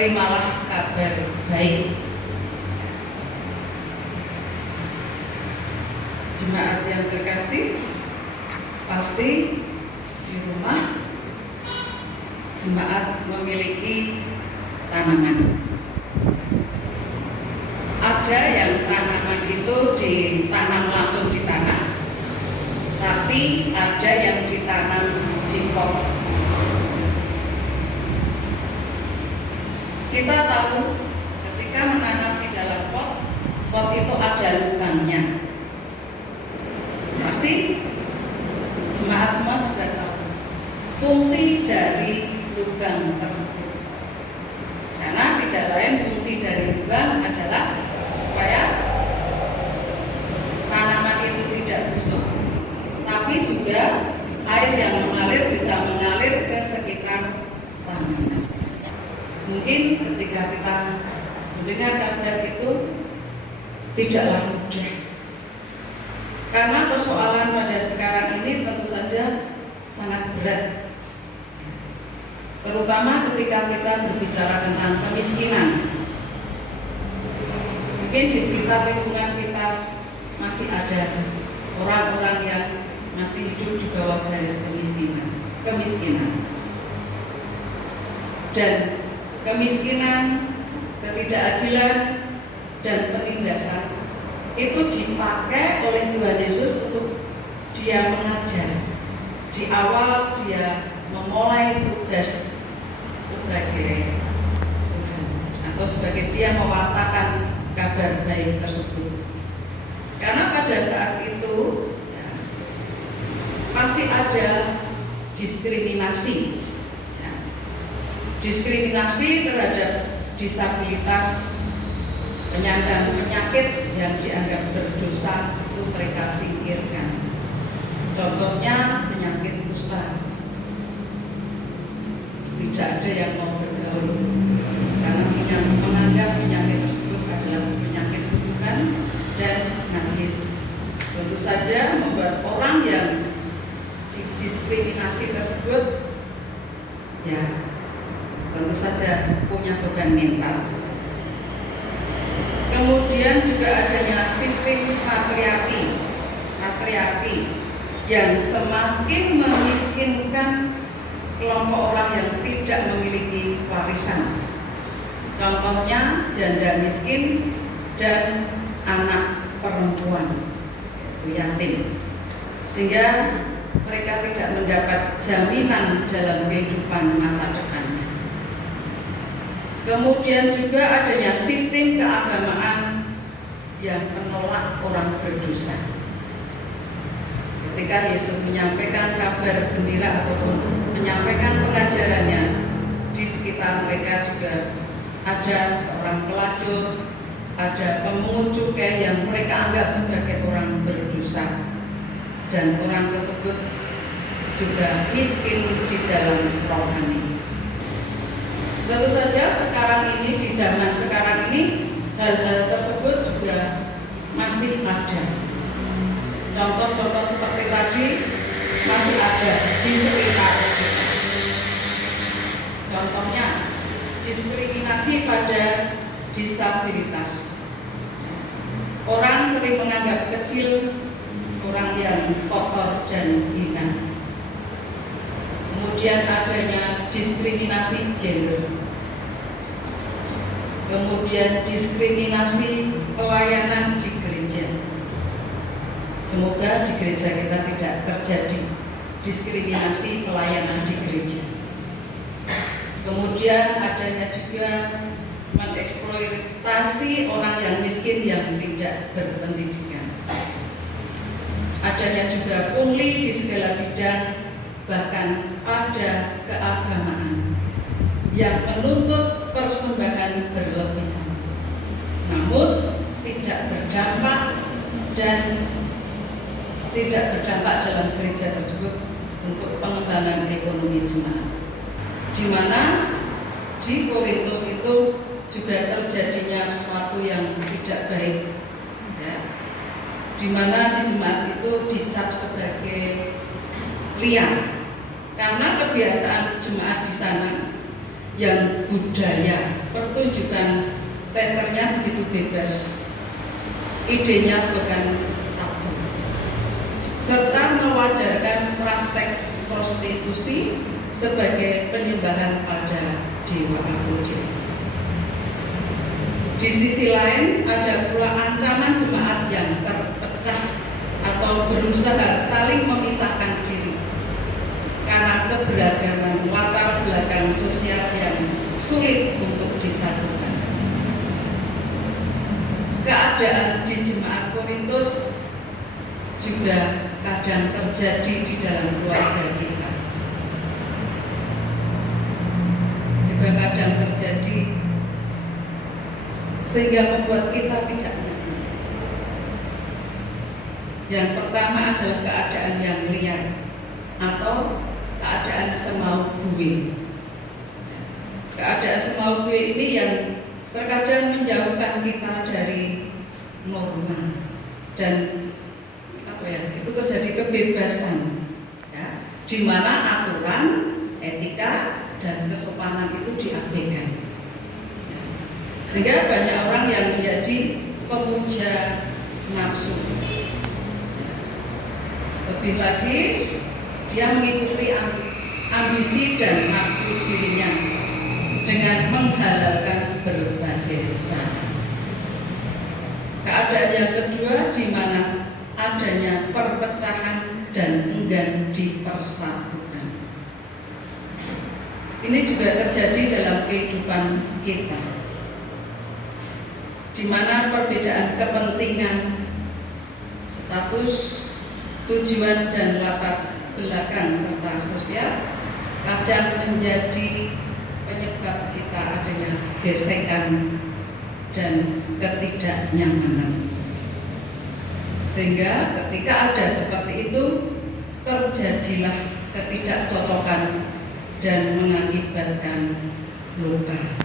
terimalah kabar baik. Jemaat yang terkasih, pasti di rumah jemaat memiliki tanaman. Ada yang tanaman itu ditanam langsung di tanah, tapi ada yang ditanam di pot. Kita tahu ketika menanam di dalam pot, pot itu ada lubangnya. Pasti jemaat semua juga tahu fungsi dari lubang tersebut. Karena tidak lain fungsi dari lubang adalah supaya tanaman itu tidak busuk, tapi juga air yang mengalir bisa mengalir ke sekitar tanaman. Mungkin ketika kita mendengar kabar itu tidaklah mudah, karena persoalan pada sekarang ini tentu saja sangat berat, terutama ketika kita berbicara tentang kemiskinan. Mungkin di sekitar lingkungan kita masih ada orang-orang yang masih hidup di bawah garis kemiskinan. Dan kemiskinan, ketidakadilan, dan penindasan itu dipakai oleh Tuhan Yesus untuk Dia mengajar. Di awal Dia memulai tugas sebagai Tuhan, atau sebagai Dia mewartakan kabar baik tersebut. Karena pada saat itu ya, masih ada diskriminasi, ya. Diskriminasi terhadap disabilitas, penyandang penyakit yang dianggap berdosa itu mereka singkirkan. Contohnya penyakit kusta, tidak ada yang mau bergaul karena menganggap penyakit tersebut adalah penyakit kutukan dan najis. Tentu saja membuat orang yang didiskriminasi tersebut ya tentu saja punya beban mental. Kemudian juga adanya sistem patriarki yang semakin memiskinkan kelompok orang yang tidak memiliki warisan. Contohnya janda miskin dan anak perempuan, yaitu yatim, sehingga mereka tidak mendapat jaminan dalam kehidupan masa depannya. Kemudian juga adanya sistem keagamaan yang menolak orang berdosa. Ketika Yesus menyampaikan kabar gembira ataupun menyampaikan pengajarannya, di sekitar mereka juga ada seorang pelacur, ada pemungut cukai yang mereka anggap sebagai orang berdosa, dan orang tersebut juga miskin di dalam rohani. Tentu saja sekarang ini, di zaman sekarang ini, hal-hal tersebut juga masih ada. Contoh-contoh seperti tadi masih ada di sekitar kita. Contohnya diskriminasi pada disabilitas. Orang sering menganggap kecil orang yang kotor dan hina. Kemudian adanya diskriminasi gender. Kemudian diskriminasi pelayanan di gereja. Semoga di gereja kita tidak terjadi diskriminasi pelayanan di gereja. Kemudian adanya juga mengeksploitasi orang yang miskin yang tidak berpendidikan. Adanya juga pungli di segala bidang, bahkan pada keagamaan yang menuntut persembahan berlebihan, namun tidak berdampak dalam gereja tersebut untuk pengembangan ekonomi jemaat. Di mana di Korintus itu juga terjadinya sesuatu yang tidak baik, ya. Di mana di jemaat itu dicap sebagai liar, karena kebiasaan jemaat di sana yang budaya, pertunjukan teaternya begitu bebas, idenya bukan tabu, serta mewajarkan praktek prostitusi sebagai penyembahan pada dewa Aphrodite. Di sisi lain, ada pula ancaman jemaat yang terpecah atau berusaha saling memisahkan diri karena keberagaman latar belakang sosial yang sulit untuk disatukan. Keadaan di jemaat Korintus juga kadang terjadi di dalam keluarga kita. Juga kadang terjadi sehingga membuat kita tidak nyaman. Yang pertama adalah keadaan yang liar atau keadaan semau gue. Keadaan semau gue ini yang terkadang menjauhkan kita dari norma dan itu terjadi kebebasan, ya, di mana aturan, etika dan kesopanan itu diabaikan. Sehingga banyak orang yang menjadi pemuja nafsu. Lebih lagi, dia mengikuti ambisi dan nafsu dirinya dengan menghalalkan berbagai cara. Keadaan yang kedua di mana adanya perpecahan dan enggan dipersatukan. Ini juga terjadi dalam kehidupan kita, di mana perbedaan kepentingan, status, tujuan dan latar belakang serta sosial kadang menjadi penyebab kita adanya gesekan dan ketidaknyamanan. Sehingga ketika ada seperti itu, terjadilah ketidakcocokan dan mengakibatkan luka.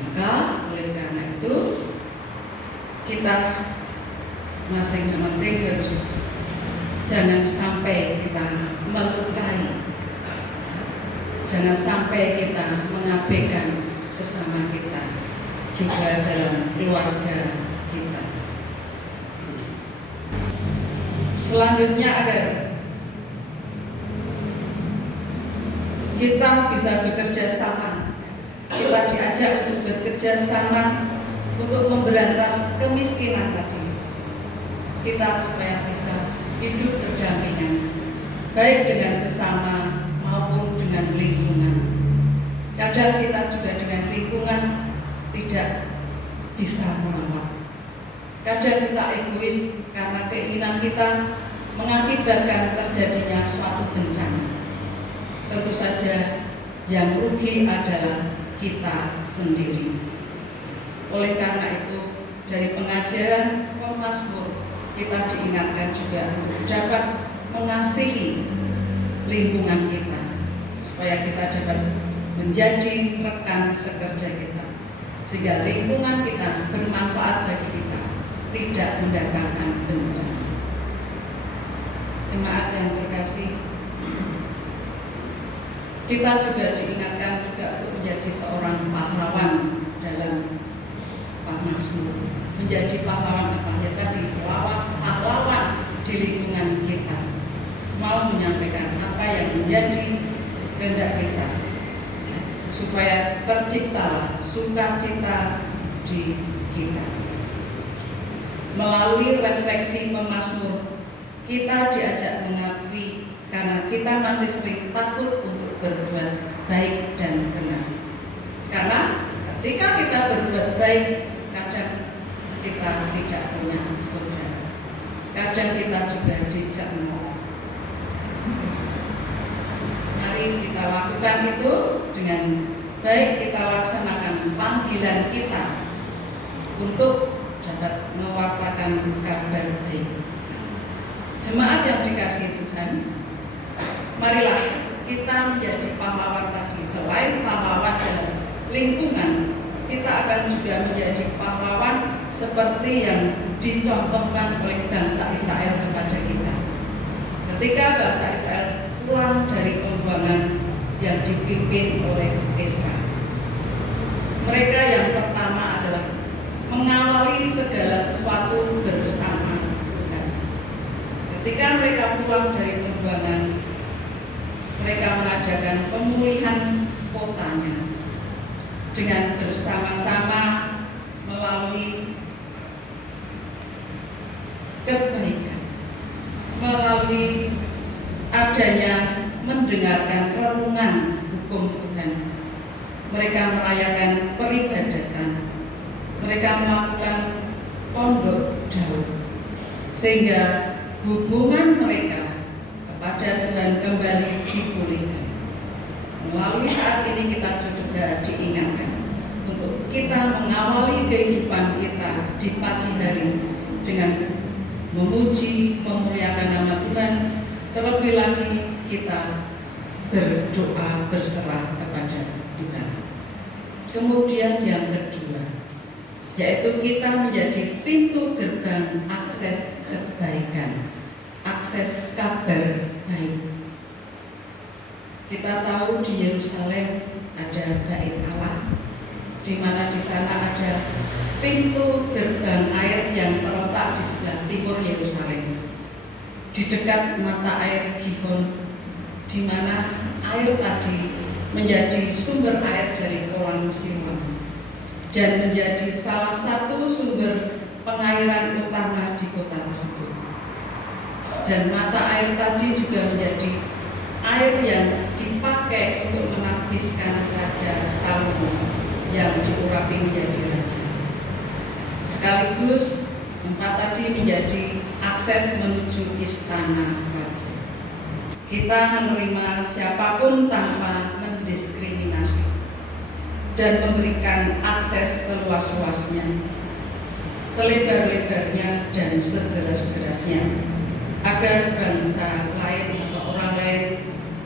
Maka oleh karena itu, kita masing-masing harus jangan sampai kita melukai, jangan sampai kita mengabaikan sesama kita, juga dalam keluarga kita. Selanjutnya ada kita bisa bekerja sama. Kita diajak untuk bekerja sama untuk memberantas kemiskinan tadi. Kita supaya bisa hidup berdampingan, baik dengan sesama maupun dengan lingkungan. Kadang kita juga dengan lingkungan tidak bisa merawat. Kadang kita egois karena keinginan kita mengakibatkan terjadinya suatu bencana. Tentu saja yang rugi adalah kita sendiri. Oleh karena itu, dari pengajaran Mazmur kita diingatkan juga untuk dapat mengasihi lingkungan kita, supaya kita dapat menjadi rekan sekerja kita, sehingga lingkungan kita bermanfaat bagi kita, tidak mendatangkan bencana. Jemaat yang terkasih, kita juga diingatkan juga untuk menjadi seorang pahlawan dalam Pak Mazmur. Menjadi pahlawan apa ya tadi, pahlawan di lingkungan kita, mau menyampaikan apa yang menjadi kehendak kita, supaya terciptalah sukacita di kita. Melalui refleksi pemazmur, kita diajak mengakui karena kita masih sering takut untuk berbuat baik dan benar. Karena ketika kita berbuat baik, kadang kita tidak punya saudara. Kadang kita juga dijak menolak. Mari kita lakukan itu dengan baik, kita laksanakan panggilan kita untuk dapat mewartakan kabar baik. Jemaat yang dikasihi Tuhan, marilah kita menjadi pahlawan tadi. Selain pahlawan dalam lingkungan, kita akan juga menjadi pahlawan seperti yang dicontohkan oleh bangsa Israel kepada kita. Ketika bangsa Israel pulang dari pembuangan yang dipimpin oleh Esra. Mereka yang pertama adalah mengawali segala sesuatu bersama Tuhan. Ketika mereka pulang dari perjuangan, mereka mengadakan pemulihan kotanya dengan bersama-sama melalui kebaikan, melalui adanya mendengarkan renungan hukum Tuhan. Mereka merayakan peribadatan, mereka melakukan pondok daud, sehingga hubungan mereka kepada Tuhan kembali dipulihkan. Melalui saat ini kita juga diingatkan untuk kita mengawali kehidupan kita di pagi hari dengan memuji, memuliakan nama Tuhan. Terlebih lagi kita berdoa berserah kepada Tuhan. Kemudian yang kedua, yaitu kita menjadi pintu gerbang akses kebaikan, akses kabar baik. Kita tahu di Yerusalem ada Bait Allah, di mana di sana ada pintu gerbang air yang terletak di sebelah timur Yerusalem, di dekat mata air Gihon, di mana air tadi menjadi sumber air dari kolam Siloam dan menjadi salah satu sumber pengairan utama di kota tersebut. Dan mata air tadi juga menjadi air yang dipakai untuk menafiskan Raja Salomo yang diurapi menjadi raja. Sekaligus tempat tadi menjadi akses menuju istana raja. Kita menerima siapapun tanpa mendiskriminasi dan memberikan akses seluas-luasnya, selebar-lebarnya dan sederas-derasnya, agar bangsa lain atau orang lain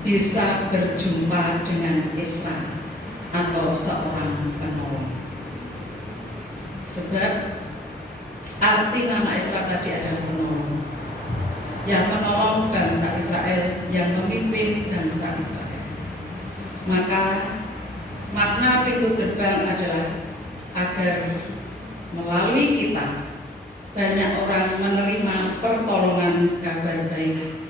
bisa berjumpa dengan Esra atau seorang penolong. Sebab arti nama Esra tadi adalah penolong, yang menolong bangsa Israel, yang memimpin bangsa Israel. Maka makna pintu gerbang adalah agar melalui kita banyak orang menerima pertolongan kabar baik